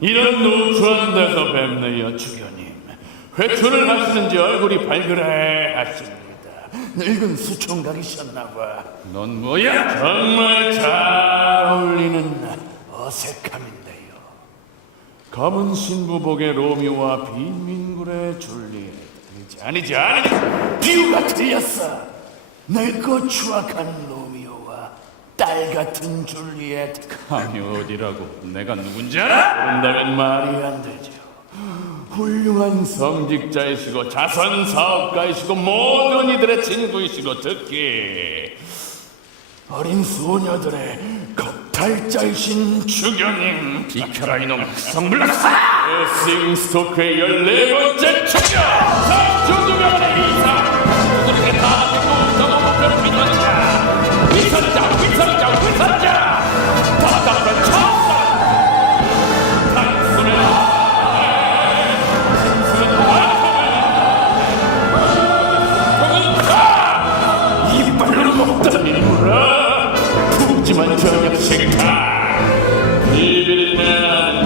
이런 누추한 데서 뵙네요, 주교님. 회초를 하시는 지 얼굴이 발그레 하십니다. 늙은 수총각이셨나봐. 넌 뭐야? 정말 잘 어울리는 어색함인데요. 검은 신부복의 로미오와 빈민굴의 줄리엣. 아니지, 아니지, 아니지. 비유가 틀렸어. 늙고 추악한 로미오와 딸 같은 줄리엣. 감이 어디라고? 내가 누군지 알아? 그런다면 말이 안 되죠. 훌륭한 성직자이시고 자선 사업가이시고 모든 이들의 친구이시고 특히 어린 소녀들의 겁탈자이신 주교님 비켜라 이놈 성불락사! 레싱 스토크의 14번째 주교 성주교의 이사 푸짐한 저녁 식사 비비리는